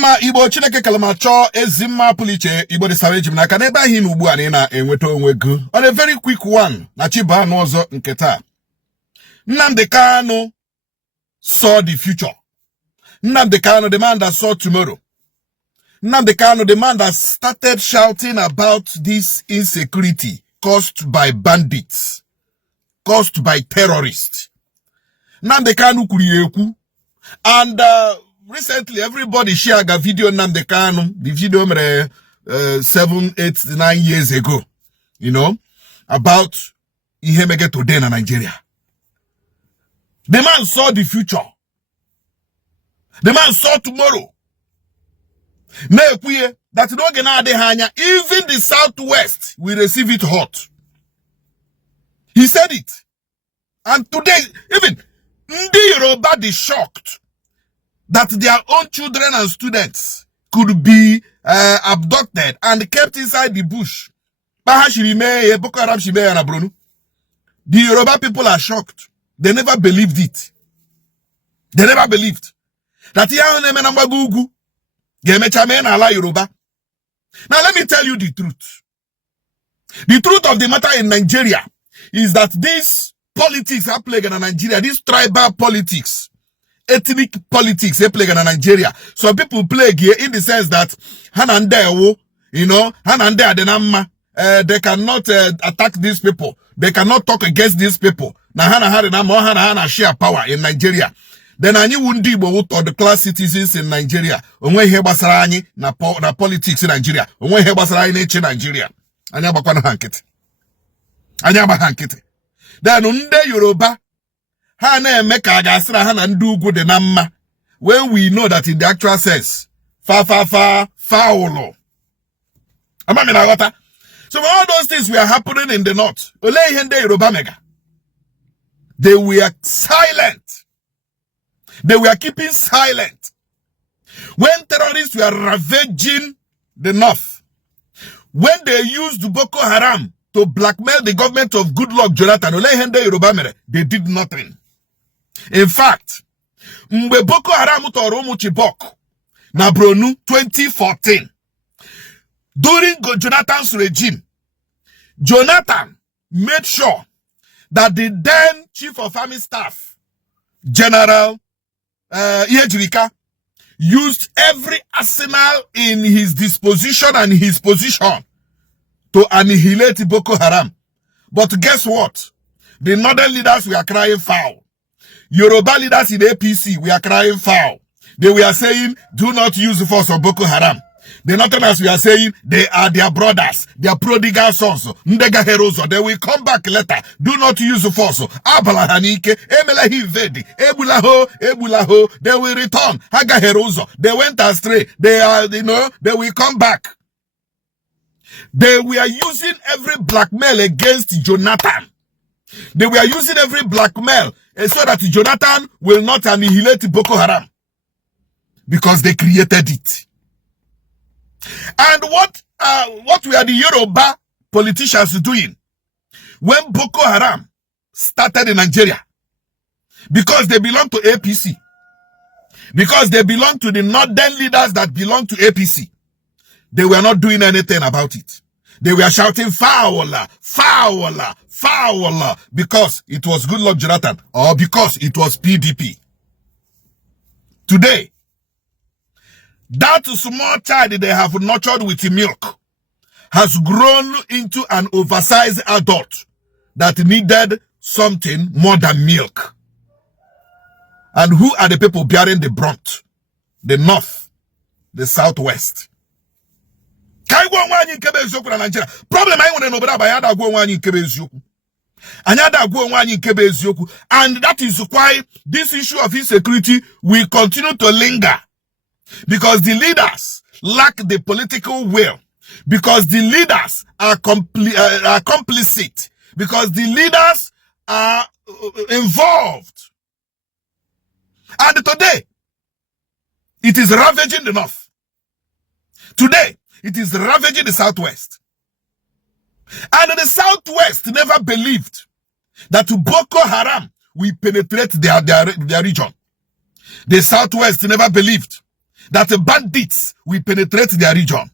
Odema Igbo Chineke kalamacho ezima puliche Igbo de Savage na kaneba hin ugbu a na enweta onwegu. On a very quick one na chiba no ọzọ nke taa. Nnamdi Kanu saw the future. Nnamdi Kanu, the man that saw tomorrow. Nnamdi Kanu, the man that started shouting about this insecurity caused by bandits, caused by terrorists. Nnamdi Kanu kurieku. And recently, everybody shared a video Nnamdi Kanu, the video 7, 8, 9 years ago, you know, about Ihemege today in Nigeria. The man saw the future. The man saw tomorrow. That even the Southwest will receive it hot. He said it. And today, even Ndi Yoruba is shocked that their own children and students could be abducted and kept inside the bush. The Yoruba people are shocked. They never believed it. They never believed that Yoruba. Now let me tell you the truth. The truth of the matter in Nigeria is that these politics are playing in Nigeria, these tribal politics, ethnic politics they play in Nigeria. So people play here in the sense that you know, they cannot attack these people. They cannot talk against these people. Now share power in Nigeria. Then I knew wundi or the class citizens in Nigeria. Na politics in Nigeria. In Nigeria. Then unde Yoruba. When we know that in the actual sense, foul. So all those things were happening in the north. They were silent. They were keeping silent. When terrorists were ravaging the north, when they used Boko Haram to blackmail the government of Goodluck Jonathan, they did nothing. In fact, mgbe Boko Haram tọrọ ụmụ Chibok na Borno 2014, during Jonathan's regime, Jonathan made sure that the then Chief of Army Staff, General Ejirika, used every arsenal in his disposition and his position to annihilate Boko Haram. But guess what? The northern leaders were crying foul. Yoruba leaders in APC were crying foul. They were saying, do not use the force of Boko Haram. The northerners were saying, they are their brothers, their prodigal sons, Ndega Heroes, they will come back later. Do not use the force. Abala Hanike, Emelahi Vedi, Ebulaho, they will return. Haga Heroes, they went astray. They are, you know, they will come back. They were using every blackmail against Jonathan. They were using every blackmail so that Jonathan will not annihilate Boko Haram. Because they created it. And what were the Yoruba politicians doing when Boko Haram started in Nigeria? Because they belong to APC. Because they belong to the northern leaders that belong to APC. They were not doing anything about it. They were shouting foul, foul, foul, because it was Goodluck Jonathan or because it was PDP. Today, that small child they have nurtured with milk has grown into an oversized adult that needed something more than milk. And who are the people bearing the brunt? The North, the Southwest. Problem I want to know about and that is why this issue of insecurity will continue to linger. Because the leaders lack the political will. Because the leaders are complicit. Because the leaders are involved. And today, it is ravaging the North. Today, it is ravaging the Southwest. And the Southwest never believed that Boko Haram will penetrate their region. The Southwest never believed that the bandits will penetrate their region.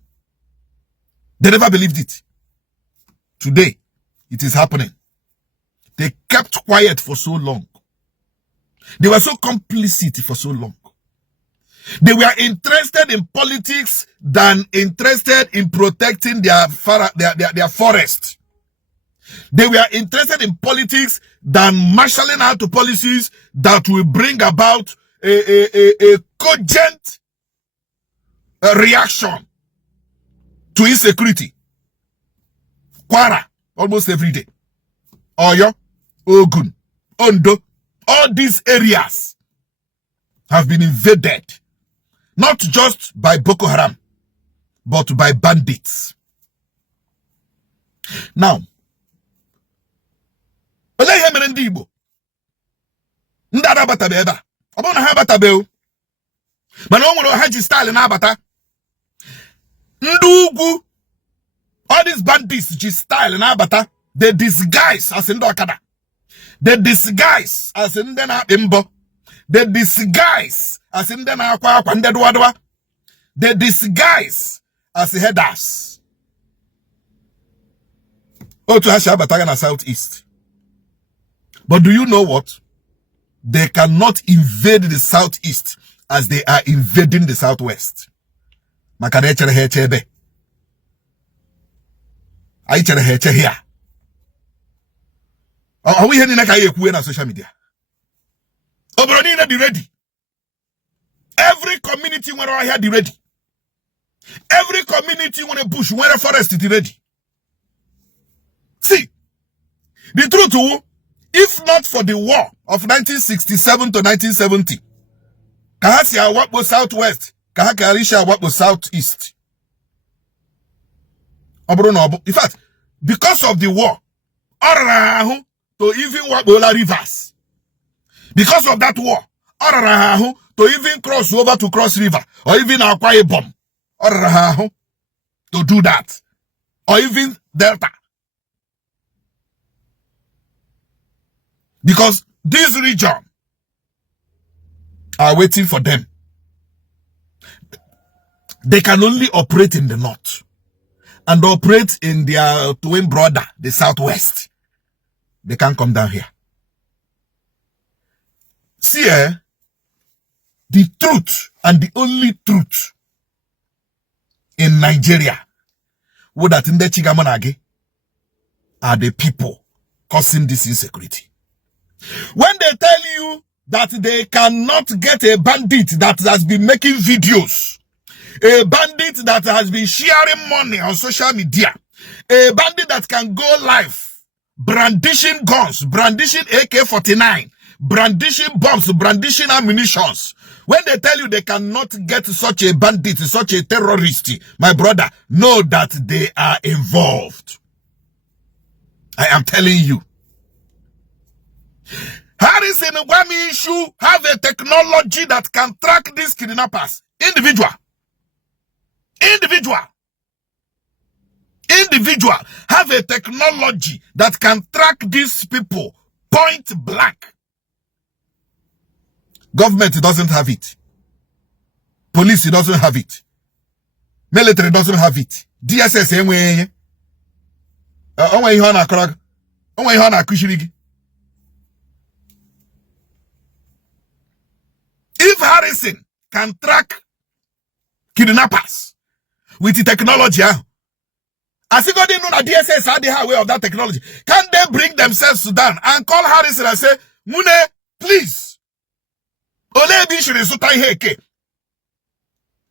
They never believed it. Today, it is happening. They kept quiet for so long. They were so complicit for so long. They were interested in politics than interested in protecting their forest. They were interested in politics than marshalling out policies that will bring about a cogent reaction to insecurity. Kwara, almost every day. Oyo, Ogun, Ondo, all these areas have been invaded, not just by Boko Haram, but by bandits. Now, ndara bata beba obona ha bata be mana onwere haji style na abata ndugu. All these bandits ji style na abata, they disguise as in dokada, they disguise as in na imbo, they disguise as in na akwa akwa ndedwadwa, they disguise as headers. Otu ha abata na southeast. But do you know what? They cannot invade the southeast as they are invading the southwest. Makarechere hechebe. Aichere heche here. Are we hearing on social media? Obronina be ready. Every community when I hear the ready. Every community when a bush, when a forest is ready. See, the truth, if not for the war of 1967 to 1970, Kahasia Wakbo Southwest, Kahakarisha Wakbo Southeast. In fact, because of the war, to even Wakbola rivers. Because of that war, to even cross over to Cross River, or even Akwa Ibom, to do that, or even Delta. Because this region are waiting for them. They can only operate in the north and operate in their twin brother, the southwest. They can't come down here. See, the truth and the only truth in Nigeria would that in the Chigamanage are the people causing this insecurity. When they tell you that they cannot get a bandit that has been making videos, a bandit that has been sharing money on social media, a bandit that can go live, brandishing guns, brandishing AK-49, brandishing bombs, brandishing ammunitions. When they tell you they cannot get such a bandit, such a terrorist, my brother, know that they are involved. I am telling you. Harris and Wami issue have a technology that can track these kidnappers. Individual have a technology that can track these people point blank. Government doesn't have it. Police doesn't have it. Military doesn't have it. DSS anyway. If Harrison can track kidnappers with the technology, as he got in on a DSS had the way of that technology, can they bring themselves to down and call Harrison and say, Mune, please, Olebi Shirizutai Heke,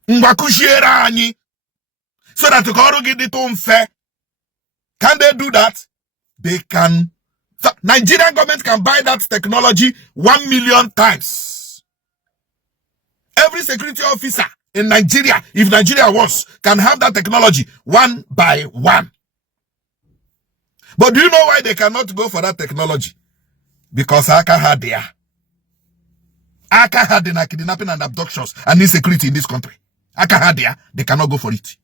Mbakushiera Ani, so that Koro get it on fair. Can they do that? They can. Nigerian government can buy that technology 1 million times. Every security officer in Nigeria, if Nigeria wants, can have that technology one by one. But do you know why they cannot go for that technology? Because Aka had there. Aka had in kidnapping and abductions and insecurity in this country. Aka had there, they cannot go for it.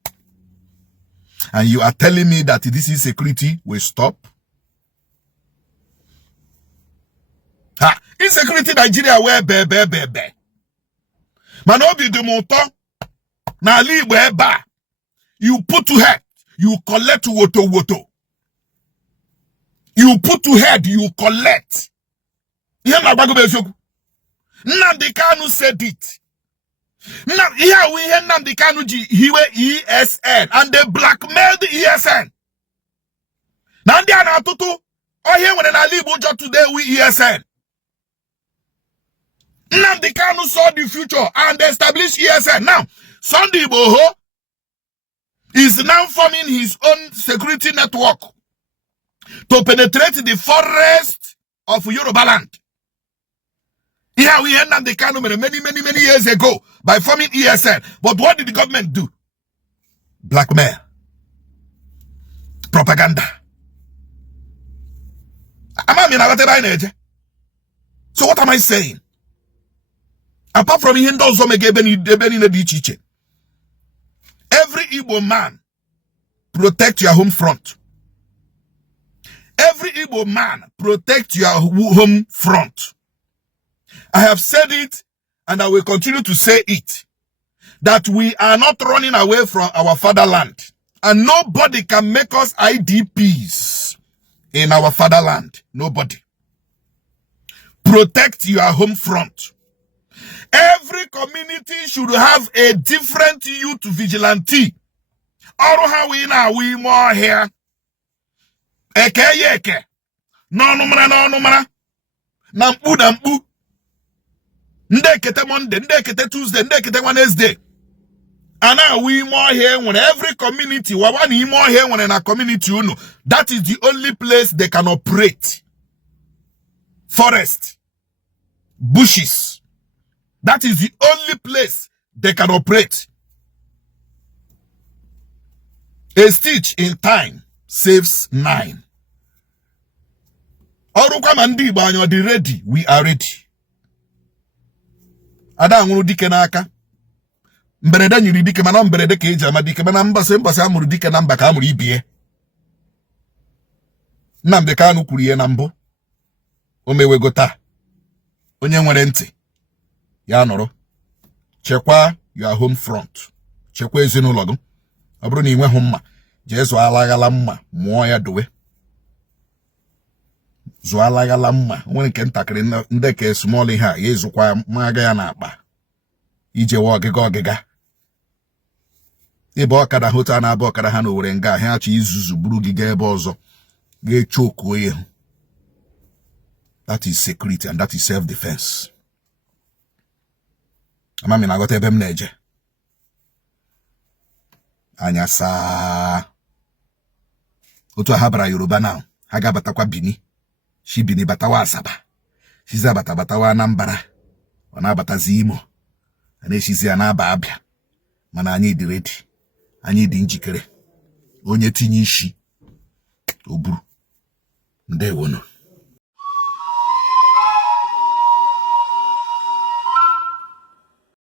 And you are telling me that this insecurity will stop? Insecurity Nigeria where be. Manobi de monto Na Igbo eba. You put to head, you collect woto. You put to head, you collect. Nnamdi Kanu said it. Now, here we hear Nnamdi Kanu he were ESN and they blackmailed the ESN. Now they are not tutu. Oh, here when I live today we ESN. Nnamdi Kanu saw the future and they established ESN. Now, Sunday Boho is now forming his own security network to penetrate the forest of Yoruba land. Here we hear Nnamdi Kanu many years ago by forming ESN. But what did the government do? Blackmail. Propaganda. So what am I saying? Apart from every Igbo man, protect your home front. Every Igbo man, protect your home front. I have said it, and I will continue to say it, that we are not running away from our fatherland. And nobody can make us IDPs in our fatherland. Nobody. Protect your home front. Every community should have a different youth vigilante. Or how we now we more here. Eke. No numara. Nampu. Ndekete Monday, ndekete Tuesday, ndekete Wednesday. And now we more here when every community, wawani more here when in a community, you know, that is the only place they can operate. Forest, bushes. That is the only place they can operate. A stitch in time saves 9. Oruka mandi banyo di ready. We are ready. Ada nguru dike n'aka. Mberede nyiri dike mana mberede ka eji ama dike mana mbasa amuru dike na mba ka amuru ibie. Nnamdi Kanu kwuru ihe na mbụ. O mewegota. Onye nwere ntị ya nọrọ. Chekwa your home front. Chekwa ezinụlọ gị. Ọ bụrụ na ị nweghị mma, jee zụọ alaghala mma, mụọ ya dowe. Zụọ alaghala mma, nwere nke ntakịrị ndị ka small ihe a, ya ezukwa maga ya n'akpa. Ije wa ọgịga. Ebe ọkada hụta na abụ ọkada ha na Owere nga ha achọ izuzu buru gị gaa ebe ọzọ. Ga-echokuo ya. That is security and that is self-defense. Amami na-aghọta ebe m na-eje. Anya saa. Otu ha bara Yoruba now. Ha ga-abatakwa Bini. Shi Bini batawa Asaba. Shiza batawa Anambra. Ọ na-abatazi Imo. Na-eshizi ya na-aba Abịa. Mana anyị dị ready. Anyị dị njikere. Onye tinye isi. O buru. Ndewono.